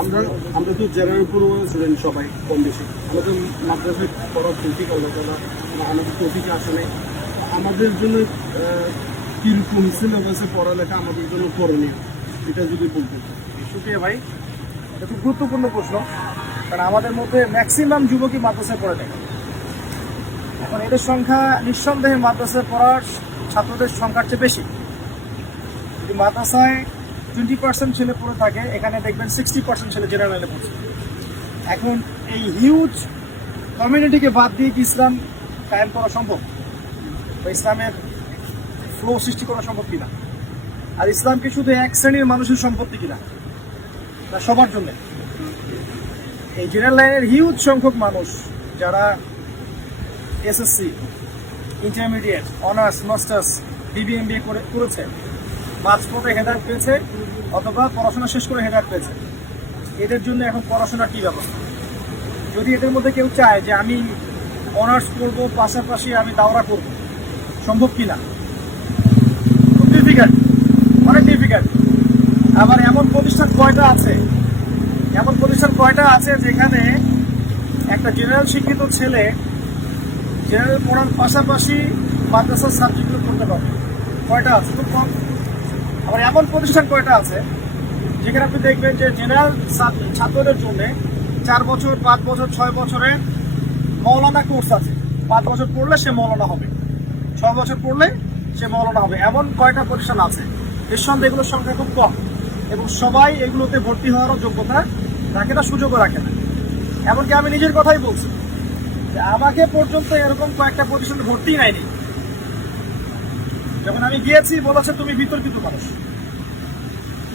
আমরা আমরা তো জেনারেল পড়ুয়া স্টুডেন্ট সবাই কম বেশি, আমাদের মাদ্রাসায় পড়ার তৌফিক আল্লাহ তাআলা আমাদের তৌফিকে আসে নাই। আমাদের জন্য কিরকম সিলেবাসে পড়ালেখা আমাদের জন্য করণীয়, এটা যদি বলতে। শুক্রিয়া ভাই, এটা খুব গুরুত্বপূর্ণ প্রশ্ন, কারণ আমাদের মধ্যে ম্যাক্সিমাম যুবকই মাদ্রাসায় পড়ে থাকে। এখন এদের সংখ্যা নিঃসন্দেহে মাদ্রাসায় পড়ার ছাত্রদের সংখ্যার চেয়ে বেশি। যদি মাদ্রাসায় 20% ছেলে পড়ে থাকে, এখানে দেখবেন 60% ছেলে জেনারেলে পড়ছে। এখন এই হিউজ কমিউনিটিকে বাদ দিয়ে কি ইসলাম কায়েম করা সম্ভব, বা ইসলামের ফ্লো সৃষ্টি করা সম্ভব কিনা? আর ইসলাম কি শুধু এক শ্রেণীর মানুষের সম্পত্তি কিনা, না সবার জন্য? এই জেনারেল লাইনের হিউজ সংখ্যক মানুষ যারা SSC, intermediate, honours, masters, BBA MBA করেছে, মাঝপথে হেডার পেয়েছে অথবা পড়াশোনা শেষ করে হেডার পেয়েছে, এদের জন্য এখন পড়াশোনার কী ব্যবস্থা? যদি এদের মধ্যে কেউ চায় যে আমি অনার্স করব, পাশাপাশি আমি দাওরা করব, সম্ভব কিনা? খুব ডিফিকাল্ট, অনেক ডিফিকাল্ট। আবার এমন প্রতিষ্ঠান কয়টা আছে যেখানে একটা জেনারেল শিক্ষিত ছেলে জেনারেল পড়ার পাশাপাশি মাদ্রাসার সাবজেক্টগুলো পড়তে পারবে? কয়টা আছে? খুব কম। আবার এমন প্রতিষ্ঠান কয়টা আছে যেখানে আপনি দেখবেন যে জেনারেল ছাত্রদের জন্য 4 বছর, 5 বছর, 6 বছরের মৌলানা কোর্স আছে। 5 বছর পড়লে সে মৌলানা হবে, 6 বছর পড়লে সে মৌলানা হবে। এমন কয়টা প্রতিষ্ঠান আছে? নিঃসন্দেহে এগুলোর সংখ্যা খুব কম, এবং সবাই এগুলোতে ভর্তি হওয়ারও যোগ্যতা রাখে না, সুযোগও রাখে না। এমনকি আমি নিজের কথাই বলছি যে আমাকে পর্যন্ত এরকম কয়েকটা প্রতিষ্ঠানে ভর্তি নেয়নি। যখন আমি গিয়েছি বলেছে তুমি বিতর্কিত মানুষ,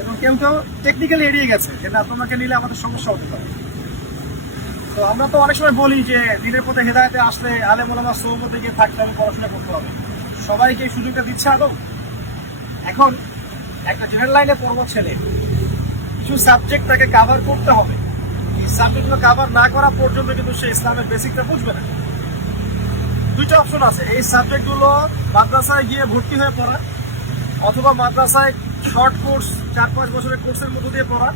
এবং কেউ কেউ টেকনিক্যালি এড়িয়ে গেছে যে না, তোমাকে নিলে আমাদের সমস্যা হতে পারে। তো আমরা তো অনেক সময় বলি যে দিনের পথে হেদায়েতে আসলে আলেম ওলামা সোহবতে গিয়ে থাকতে হবে, পড়াশোনা করতে হবে। সবাইকে এই সুযোগটা দিচ্ছে আদৌ? এখন একটা জেনারেল লাইনে পড়বো ছেলে, কিছু সাবজেক্ট তাকে কাভার করতে হবে। এই সাবজেক্টগুলো কাভার না করা পর্যন্ত কিন্তু সে ইসলামের বেসিকটা বুঝবে না। দুইটা অপশন আছে, এই সাবজেক্টগুলো মাদ্রাসায় গিয়ে ভর্তি হয়ে পড়া, অথবা মাদ্রাসায় শর্ট কোর্স 4-5 বছরের কোর্সের মধ্য দিয়ে পড়া,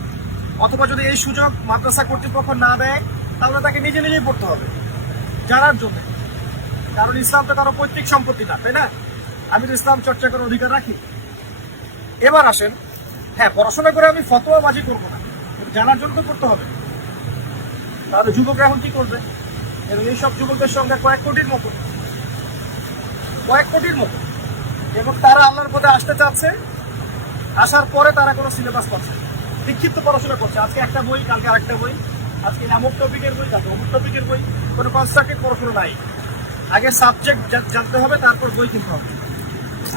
অথবা যদি এই সুযোগ মাদ্রাসা কর্তৃপক্ষ না দেয় তাহলে তাকে নিজে নিজেই পড়তে হবে জানার জন্য। কারণ ইসলাম তো কারো পৈতৃক সম্পত্তি না, তাই না? আমি তো ইসলাম চর্চা করার অধিকার রাখি। এবার আসেন, হ্যাঁ, পড়াশোনা করে আমি ফতোয়াবাজি করবো না, জানার জন্য তো করতে হবে। তাহলে যুবকরা এখন কি করবে? এবং এইসব যুবকদের সংখ্যা কয়েক কোটির মতো, এবং তারা আল্লাহর পথে আসতে চাচ্ছে। আসার পরে তারা কোনো সিলেবাস পাচ্ছে, বিক্ষিপ্ত পড়াশোনা করছে। আজকে একটা বই, কালকে আরেকটা বই, আজকে অমুক টপিকের বই, কালকে অমুক টপিকের বই, কোনো কনস্ট্রাক্টেড পড়াশোনা নাই। আগে সাবজেক্ট জানতে হবে, তারপর বই কিনতে হবে।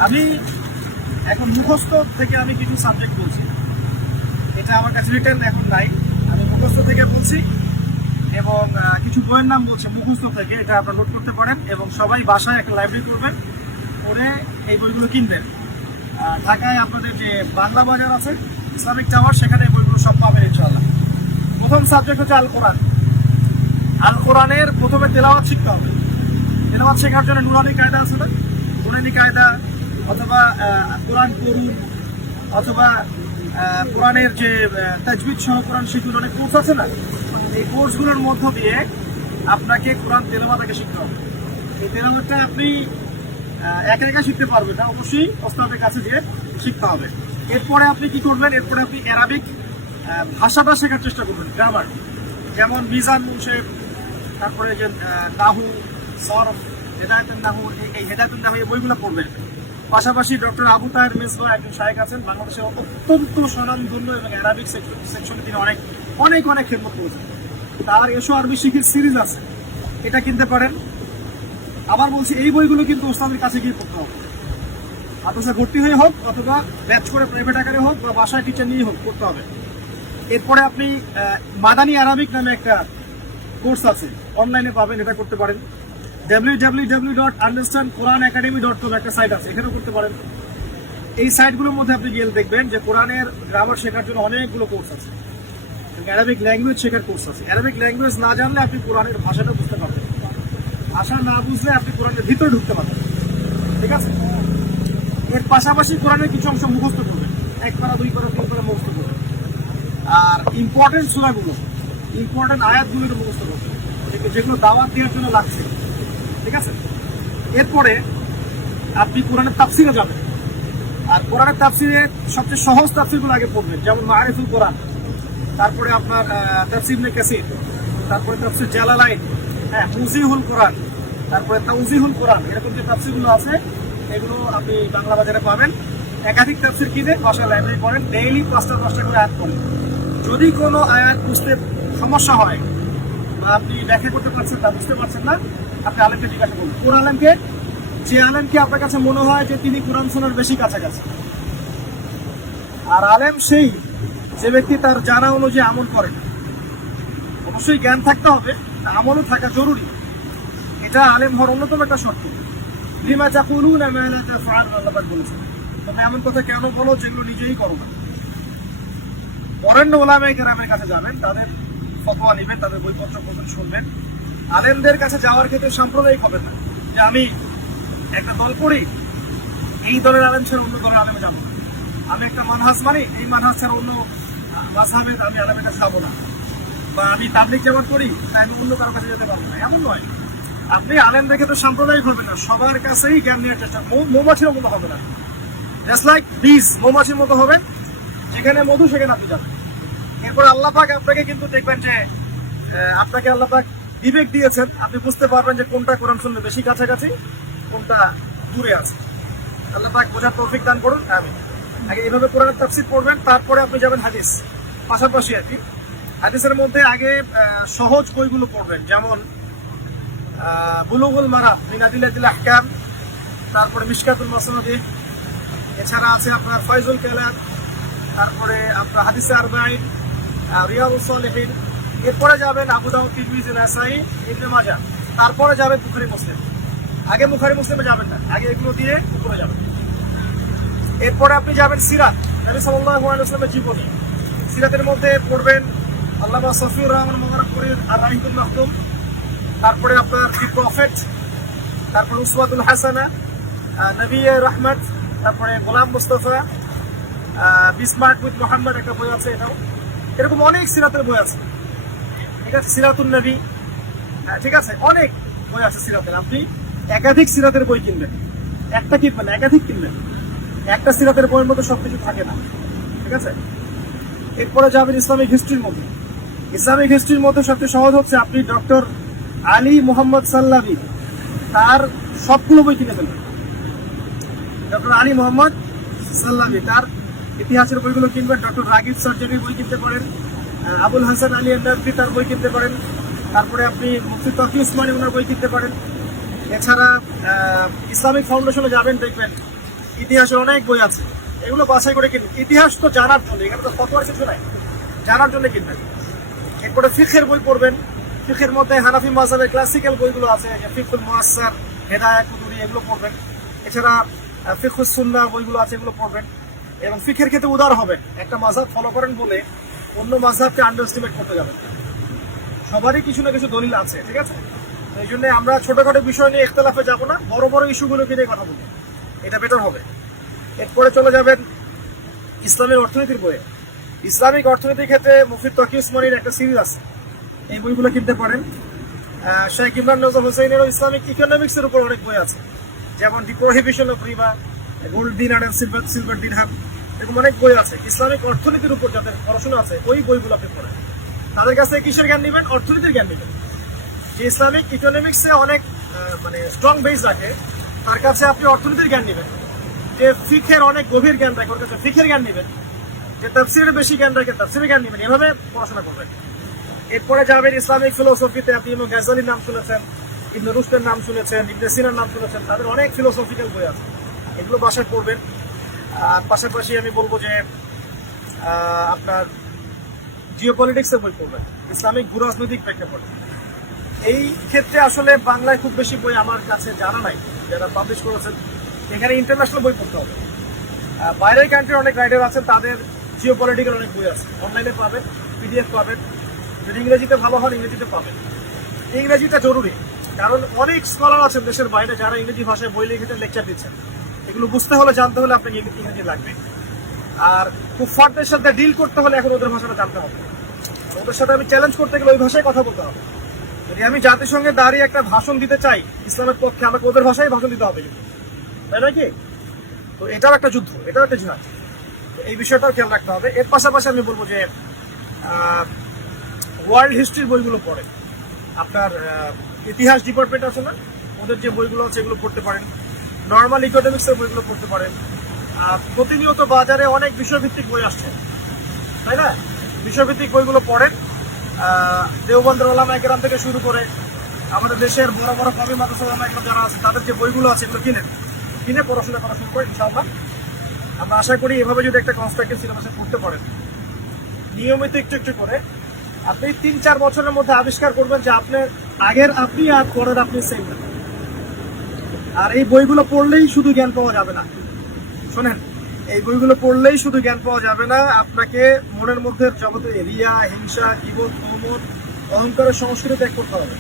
আমি এখন মুখস্থ থেকে আমি কিছু সাবজেক্ট বলছি, এটা আমার কাছে রিটেন এখন নাই, আমি মুখস্থ থেকে বলছি, এবং কিছু বইয়ের নাম বলছে মুখস্থ থেকে। এটা আপনারা নোট করতে পারেন, এবং সবাই বাসায় একটা লাইব্রেরি করবেন, করে এই বইগুলো কিনবেন। ঢাকায় আপনাদের যে বাংলা বাজার আছে, ইসলামিক টাওয়ার, সেখানে এই বইগুলো সব পাবেন ইনশাআল্লাহ। প্রথম সাবজেক্ট হচ্ছে আল কোরআন। আল কোরআনের প্রথমে তেলাওয়াত শিখতে হবে। তেলাওয়াত শেখার জন্য নুরানি কায়দা আছে না, নুরানি কায়দা, অথবা কোরআন করুন, অথবা কোরআনের যে তাজবিদ সহ কোরআন শিখুন, অনেক কোর্স আছে না, এই কোর্সগুলোর মধ্য দিয়ে আপনাকে কোরআন তেলাওয়াত আগে শিখতে হবে। এই তেলাওয়াতটা আপনি একা একা শিখতে পারবেন না, অবশ্যই ওস্তাদের কাছে গিয়ে শিখতে হবে। এরপরে আপনি কি করবেন? এরপরে আপনি অ্যারাবিক ভাষাটা শেখার চেষ্টা করবেন, গ্রামার, যেমন মিজান মুনশেফ, তারপরে যে নাহু, সরফ, হেদায়েতুন নাহু, এই হেদায়েতুন নাহু এই বইগুলো পড়বেন। পাশাপাশি ডক্টর আবু তাহের মিসবাহ একজন শায়েখ আছেন, বাংলাদেশের অত্যন্ত স্বনামধন্য, এবং অ্যারাবিক সেকশনে তিনি অনেক অনেক অনেক খেদমত করেছেন। তার এসো আরবি শিখির সিরিজ আছে, এটা কিনতে পারেন। আবার বলছি, এই বইগুলো কিন্তু ওস্তাদের কাছে গিয়ে পড়তে হবে, মাদ্রাসা ভর্তি হয়ে হোক, অথবা ব্যাচ করে প্রাইভেট আকারে হোক, বা বাসায় টিচার নিয়ে হোক, করতে হবে। এরপরে আপনি মাদানী আরবিক নামে একটা কোর্স আছে, অনলাইনে পাবেন, এটা করতে পারেন। www.understandquranacademy.com একটা সাইট আছে, এখানেও করতে পারেন। এই সাইটগুলোর মধ্যে আপনি গিয়ে দেখবেন যে কোরআনের গ্রামার শেখার জন্য অনেকগুলো কোর্স আছে, অ্যারাবিক ল্যাঙ্গুয়েজ শেখার কোর্স আছে। অ্যারাবিক ল্যাঙ্গুয়েজ না জানলে আপনি কোরআনের ভাষাটা বুঝতে পারবেন, ভাষা না বুঝলে আপনি কোরআনের ভিতরে ঢুকতে পারবেন, ঠিক আছে? এর পাশাপাশি কোরআনের কিছু অংশ মুখস্থ করবেন, 1 পারা 2 পারা 3 পারা মুখস্থ করবেন। আর ইম্পর্টেন্ট সূরাগুলো, ইম্পর্টেন্ট আয়াতগুলো একটু মুখস্থ করতে হবে, যেগুলো দাওয়াত দেওয়ার জন্য লাগছে, ঠিক আছে? এরপরে আপনি কোরআনের তাফসিরে যাবেন, আর কোরআনের তাফসিরে সবচেয়ে সহজ তাফসিরগুলো আগে পড়বেন, যেমন মারিফুল কোরআন, তারপরে আপনার তাফসির ইবনে কাসির, তারপরে তাফসির জালালাইন, হ্যাঁ, মুজিহুল কোরআন, তারপরে তাউজিহুল কোরআন, এরকম যে তাফসিরগুলো আছে এগুলো আপনি বাংলা বাজারে পাবেন। একাধিক তাফসির কিনে বাসায় লাইব্রেরি করেন, ডেইলি 5টা করে আয়াত পড়েন। যদি কোনো আয়াত বুঝতে সমস্যা হয় বা আপনি ব্যাখ্যা করতে পারছেন না, বুঝতে পারছেন না, আপনি আলেমকে জিজ্ঞাসা করুন। কোন আলেমকে? যে আলেমকে আপনার কাছে মনে হয় যে তিনি কোরআন শোনার বেশি কাছাকাছি। আর আলেম সেই যে ব্যক্তি তার জানা অনুযায়ী আমল করেন। অবশ্যই জ্ঞান থাকতে হবে, আমলও থাকা জরুরি, এটা আলেম হওয়ার অন্যতম একটা শর্ত। লিমা তাকুলুনা মা লা তাফআলুন, আল্লাহ পাক বলেছেন, তুমি এমন কথা কেন বলো যেগুলো নিজেই করো না। বরেণ্য ওলামায়ে কেরামের কাছে যাবেন, তাদের ফতোয়া নেবেন, তাদের বইপত্র পড়বেন, শুনবেন। আলেমদের কাছে যাওয়ার ক্ষেত্রে সাম্প্রদায়িক হবেন না, যে আমি একটা দল করি, এই দলের আলেম ছাড়া অন্য দলের আলেমে যাবো না, আমি একটা মানহাজ মানি, এই মানহাজ ছাড়া অন্য মাযহাবের আমি আলেমের কাছে যাবো না, বা আমি তাবলীগ জামাত করি তাই আমি অন্য কারো কাছে যেতে পারবো না, এমন নয়। আপনি আলেমদের ক্ষেত্রে সাম্প্রদায়িক হবেন না, সবার কাছেই জ্ঞান নেওয়ার চেষ্টা, মৌমাছির মতো হবে না, জাস্ট লাইক বীজ, মৌমাছির মতো হবেন, যেখানে মধু সেখানে আপনি যাবেন। এরপর আল্লাহ পাক আপনাকে কিন্তু দেখবেন যে আপনাকে আল্লাহ পাক বিবেক দিয়েছেন, আপনি বুঝতে পারবেন যে কোনটা কোরআন শুনলে বেশি কাছাকাছি, কোনটা দূরে আছে। আল্লাহ পাক বোঝার তৌফিক দান করুন, আমিন। আগে এইভাবে কোরআনের তাফসীর পড়বেন, তারপরে আপনি যাবেন হাদিস, পাশাপাশি আর কি। হাদিসের মধ্যে আগে সহজ বইগুলো পড়বেন, যেমন বুলুগুল মারাম মিন আদিল্লাতিল আহকাম, তারপরে মিশকাতুল মাসনাদি, এছাড়া আছে আপনার ফয়জুল কালাম, তারপরে আপনার হাদিসে আরবাঈন, রিয়াদুস সালিহিন। এরপরে যাবেন আবু দাউদ, তিরমিজি, নাসাঈ, ইবনে মাজাহ, তারপরে যাবেন বুখারী মুসলিম। আগে বুখারী মুসলিমে যাবেন না, আগে এগুলো দিয়ে উপরে যাবেন। এরপরে আপনি যাবেন সিরাত, নবী সাল্লাল্লাহু আলাইহি ওয়াসাল্লামের জীবনী। সিরাতের মধ্যে পড়বেন আল্লামা সফিউর রহমান মুবারকপুরীর আর-রাহিকুল মাখতুম, তারপরে আপনার দি প্রফেট, তারপরে উসওয়াতুল হাসানা, নবী রহমত, তারপরে গোলাম মুস্তাফা, বিসমার্ট উইথ মোহাম্মদ একটা বই আছে, এটাও। এরকম অনেক সিরাতের বই আছে, ঠিক আছে, সিরাতুন নবী, ঠিক আছে, অনেক বই আছে সিরাতের। আপনি একাধিক সিরাতের বই কিনবেন, একটা কিনবেন, একাধিক কিনবেন, একটা সিরাতের বইয়ের মধ্যে সবকিছু থাকে না, ঠিক আছে। এরপরে যাবেন ইসলামিক হিস্ট্রির মধ্যে। ইসলামিক হিস্ট্রির মধ্যে সবচেয়ে সহজ হচ্ছে আপনি ডক্টর আলী মোহাম্মদ সাল্লাবি, তার সবগুলো বই কিনে ফেলবেন। ডক্টর আলী মোহাম্মদ সাল্লাবি, তার ইতিহাসের বইগুলো কিনবেন। ডক্টর রাগিব সার্জারির বই কিনতে পারেন, আবুল হাসান আলী আন্নারফি তার বই কিনতে পারেন, তারপরে আপনি মুফতি তকি উসমানী ওনার বই কিনতে পারেন। এছাড়া ইসলামিক ফাউন্ডেশনে যাবেন, দেখবেন ইতিহাসের অনেক বই আছে, এগুলো বাছাই করে কিনবেন। ইতিহাস তো জানার জন্য, এখানে তো ফতোয়ার কিছু নাই, জানার জন্য কিনবেন। এরপরে ফিকহের বই পড়বেন, ফিকহের মধ্যে হানাফি মাযহাবের ক্লাসিক্যাল বইগুলো আছে, ফিকহুল মুয়াসসার, হেদায়া কুতুবী, এগুলো পড়বেন। এছাড়া ফিকহুস সুন্নাহ বইগুলো আছে, এগুলো পড়বেন। এবং ফিকহের ক্ষেত্রে উদার হবেন, একটা মাযহাব ফলো করেন বলে অন্য মাযহাবকে আন্ডারএস্টিমেট করতে যাবেন। সবারই কিছু না কিছু দলিল আছে, ঠিক আছে। এই জন্য আমরা ছোটখাটো বিষয় নিয়ে ইখতিলাফে যাব না, বড় বড় ইস্যুগুলোকে নিয়ে কথা বলবো, এটা বেটার হবে। এরপরে চলে যাবেন ইসলামের অর্থনীতির বইয়ে। ইসলামিক অর্থনীতির ক্ষেত্রে মুফতি তকি উসমানীর একটা সিরিজ আছে, এই বইগুলো কিনতে পারেন। শেখ ইমরান নজর হোসেনেরও ইসলামিক ইকোনমিক্সের উপর অনেক বই আছে, যেমন দি prohibition of Rewa, gold dinar and silver দিরহাম, এরকম অনেক বই আছে ইসলামিক অর্থনীতির উপর যাদের পড়াশোনা আছে, ওই বইগুলো আপনি পড়েন। তাদের কাছে কিসের জ্ঞান নেবেন? অর্থনীতির জ্ঞান নেবেন। যে ইসলামিক ইকোনমিক্সে অনেক মানে স্ট্রং বেস রাখে, তার কাছে আপনি অর্থনীতির জ্ঞান নেবেন। যে ফিকহের অনেক গভীর জ্ঞান রাখে, ওর কাছে ফিকহের জ্ঞান নেবেন। যে তাফসীরের বেশি জ্ঞান রাখে, তাফসীরের জ্ঞান নেবেন। এভাবে পড়াশোনা করবেন। এরপরে যাবেন ইসলামিক ফিলোসফিতে, আপনি ইমাম গাজ্জালির নাম শুনেছেন, ইবনে রুশদের নাম শুনেছেন, ইবনে সিনার নাম শুনেছেন, তাদের অনেক ফিলোসফিক্যাল বই আছে, এগুলো বাসায় পড়বেন। আর পাশাপাশি আমি বলবো যে আপনার জিওপলিটিক্সের বই পড়বেন, ইসলামিক ভূরাজনৈতিক প্রেক্ষাপট। এই ক্ষেত্রে আসলে বাংলায় খুব বেশি বই আমার কাছে জানা নাই যারা পাবলিশ করেছেন। এখানে ইন্টারন্যাশনাল বই পড়তে হবে। বাইরের কান্ট্রির অনেক রাইটার আছেন, তাদের জিওপলিটিক্যাল অনেক বই আছে, অনলাইনে পাবেন, পিডিএফ পাবেন। যদি ইংরেজিতে ভালো হন, ইংরেজিতে পাবেন। ইংরেজিটা জরুরি, কারণ অনেক স্কলার আছেন দেশের বাইরে যারা ইংরেজি ভাষায় বই লিখেছেন, লেকচার দিচ্ছেন। এগুলো বুঝতে হলে, জানতে হলে আপনাকে ইংরেজি লাগবে। আর কুফফারদের সাথে ডিল করতে হলে এখন ওদের ভাষাটা জানতে হবে। আর ওদের সাথে আমি চ্যালেঞ্জ করতে গেলে ওই ভাষায় কথা বলতে হবে। যদি আমি জাতিসংঘে দাঁড়িয়ে একটা ভাষণ দিতে চাই ইসলামের পক্ষে, আমাকে ওদের ভাষায় ভাষণ দিতে হবে, তাই নয় কি? তো এটাও একটা যুদ্ধ, এটাও একটা জিহাদ। তো এই বিষয়টাও খেয়াল রাখতে হবে। এর পাশাপাশি আমি বলবো যে ওয়ার্ল্ড হিস্ট্রির বইগুলো পড়ে, আপনার ইতিহাস ডিপার্টমেন্ট আছে না, ওদের যে বইগুলো আছে এগুলো পড়তে পারেন। নর্মাল ইকোনমিক্সের বইগুলো পড়তে পারেন। প্রতিনিয়ত বাজারে অনেক বিষয়ভিত্তিক বই আসছে, তাই না? বিষয়ভিত্তিক বইগুলো পড়েন। দেওবন্দের ওলামা একরাম থেকে শুরু করে আমাদের দেশের বড় বড় কবি মাদ্রাসা ওলামা একরাম যারা আছে তাদের যে বইগুলো আছে এগুলো কিনে পড়াশোনা করা শুরু করে ইনশাআল্লাহ। আমরা আশা করি এভাবে যদি একটা কনস্ট্রাকটিভ সিলেবাসে পড়তে পারেন নিয়মিত একটু একটু করে, আপনি 3-4 বছরের মধ্যে আবিষ্কার করবেন যে আপনার আগের আপনি আর পরের আপনি সেম না। আর এই বইগুলো পড়লেই শুধু জ্ঞান পাওয়া যাবে না, শোনেন, এই বইগুলো পড়লেই শুধু জ্ঞান পাওয়া যাবে না, আপনাকে মনের মধ্যে জগতে রিয়া, হিংসা, ইবত, মোহাম্মদ, অহংকারের সংস্কৃতি ত্যাগ করতে হবে।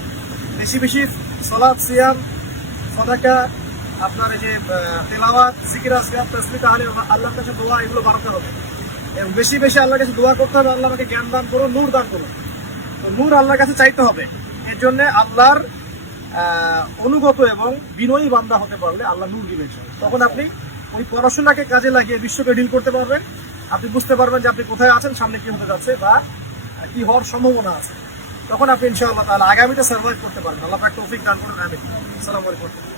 বেশি বেশি সালাত, সিয়াম, সাদাকা, আপনার এই যে তেলাওয়াত, জিকির, আসকার, তাসবিহ, তাহলিল, আল্লাহর কাছে দোয়া, এগুলো বাড়াতে হবে। এবং বেশি বেশি আল্লাহর কাছে দোয়া করতে হবে, আল্লাহ আমাকে জ্ঞান দান করো, নূর দান করো। তো নূর আল্লাহর কাছে চাইতে হবে। এর জন্য আল্লাহর অনুগত এবং বিনয়ী বান্দা হতে পারলে আল্লাহ নূর দিবেন। তখন আপনি ওই পড়াশোনাকে কাজে লাগিয়ে বিশ্বকে ডিল করতে পারবেন। আপনি বুঝতে পারবেন যে আপনি কোথায় আছেন, সামনে কি হতে যাচ্ছে বা কি হওয়ার সম্ভাবনা আছে। তখন আপনি ইনশাআল্লাহ তাআলা আগামীতে সার্ভাইভ করতে পারবেন। আল্লাহ পাক তৌফিক দান করুন, আমিন। আসসালামু আলাইকুম।